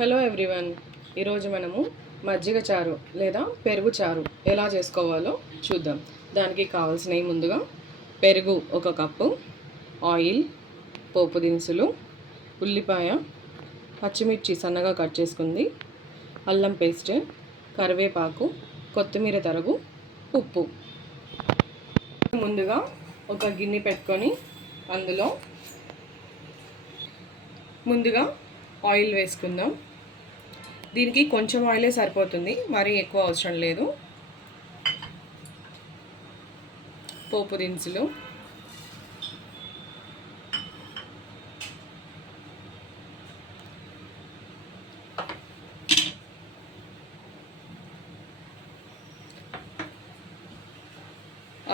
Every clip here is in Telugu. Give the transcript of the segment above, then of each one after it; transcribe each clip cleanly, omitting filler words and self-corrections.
Hello everyone. ఈరోజు మనము మజ్జిగ చారు లేదా పెరుగు చారు ఎలా చేసుకోవాలో చూద్దాం. దానికి కావాల్సినవి ముందుగా పెరుగు 1 కప్పు, ఆయిల్, పోపు దినుసులు, ఉల్లిపాయ, పచ్చిమిర్చి సన్నగా కట్ చేసుకుంది, అల్లం పేస్ట్, కరివేపాకు, కొత్తిమీర తరుగు, ఉప్పు. ముందుగా ఒక గిన్నె పెట్టుకొని అందులో ముందుగా ఆయిల్ వేసుకుందాం. దీనికి కొంచెం ఆయిలే సరిపోతుంది, మరీ ఎక్కువ అవసరం లేదు. పోపు దినుసులు,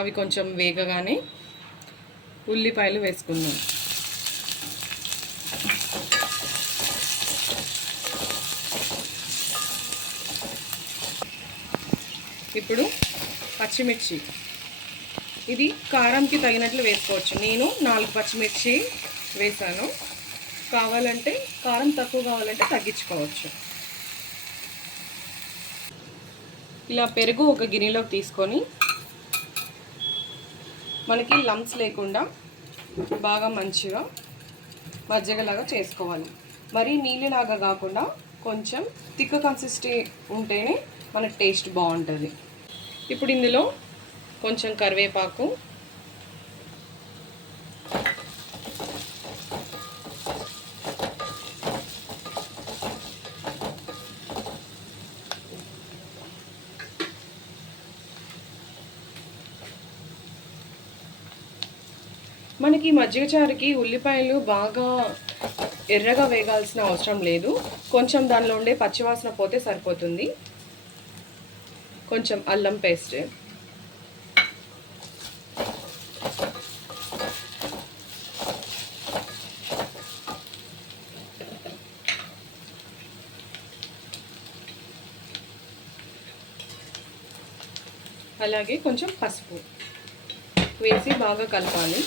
అవి కొంచెం వేగగానే ఉల్లిపాయలు వేసుకుందాం. ఇప్పుడు పచ్చిమిర్చి, ఇది కారంకి తగినట్లు వేసుకోవచ్చు. నేను 4 పచ్చిమిర్చి వేసాను. కావాలంటే కారం తక్కువ కావాలంటే తగ్గించుకోవచ్చు. ఇలా పెరుగు ఒక గిన్నెలోకి తీసుకొని మనకి లంప్స్ లేకుండా బాగా మంచిగా మజ్జిగలాగా చేసుకోవాలి. మరీ నీళ్ళలాగా కాకుండా కొంచెం థిక్ కన్సిస్టెన్సీ ఉంటేనే మనకు టేస్ట్ బాగుంటుంది. ఇప్పుడు ఇందులో కొంచెం కరివేపాకు, మనకి మజ్జిగ చారుకి ఉల్లిపాయలు బాగా ఎర్రగా వేగాల్సిన అవసరం లేదు. కొంచెం దానిలో ఉండే పచ్చివాసన పోతే సరిపోతుంది. కొంచెం అల్లం పేస్ట్, అలాగే కొంచెం పసుపు వేసి బాగా కలపాలి.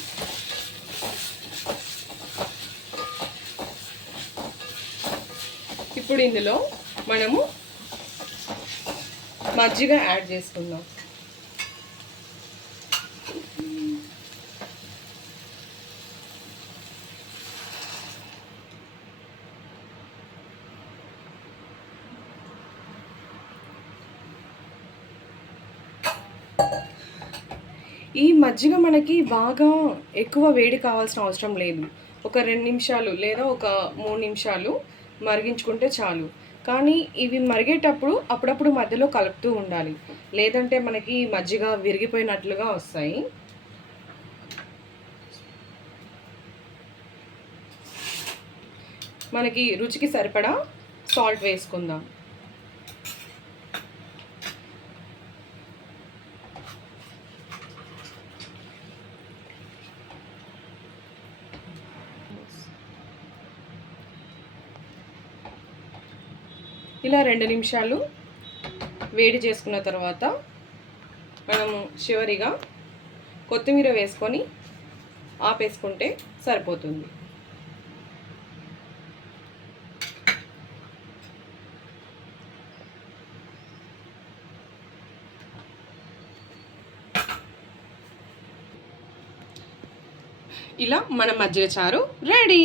ఇప్పుడు ఇందులో మనము మజ్జిగ యాడ్ చేసుకుందాం. ఈ మజ్జిగ మనకి బాగా ఎక్కువ వేడి కావాల్సిన అవసరం లేదు. ఒక 2 నిమిషాలు లేదా ఒక 3 నిమిషాలు మరిగించుకుంటే చాలు. కానీ ఇవి మరిగేటప్పుడు అప్పుడప్పుడు మధ్యలో కలుపుతూ ఉండాలి, లేదంటే మనకి మజ్జిగ విరిగిపోయినట్లుగా వస్తాయి. మనకి రుచికి సరిపడా సాల్ట్ వేసుకుందాం. ఇలా 2 నిమిషాలు వేడి చేసుకున్న తర్వాత మనము చివరిగా కొత్తిమీర వేసుకొని ఆపేసుకుంటే సరిపోతుంది. ఇలా మన మజ్జిగ చారు రెడీ.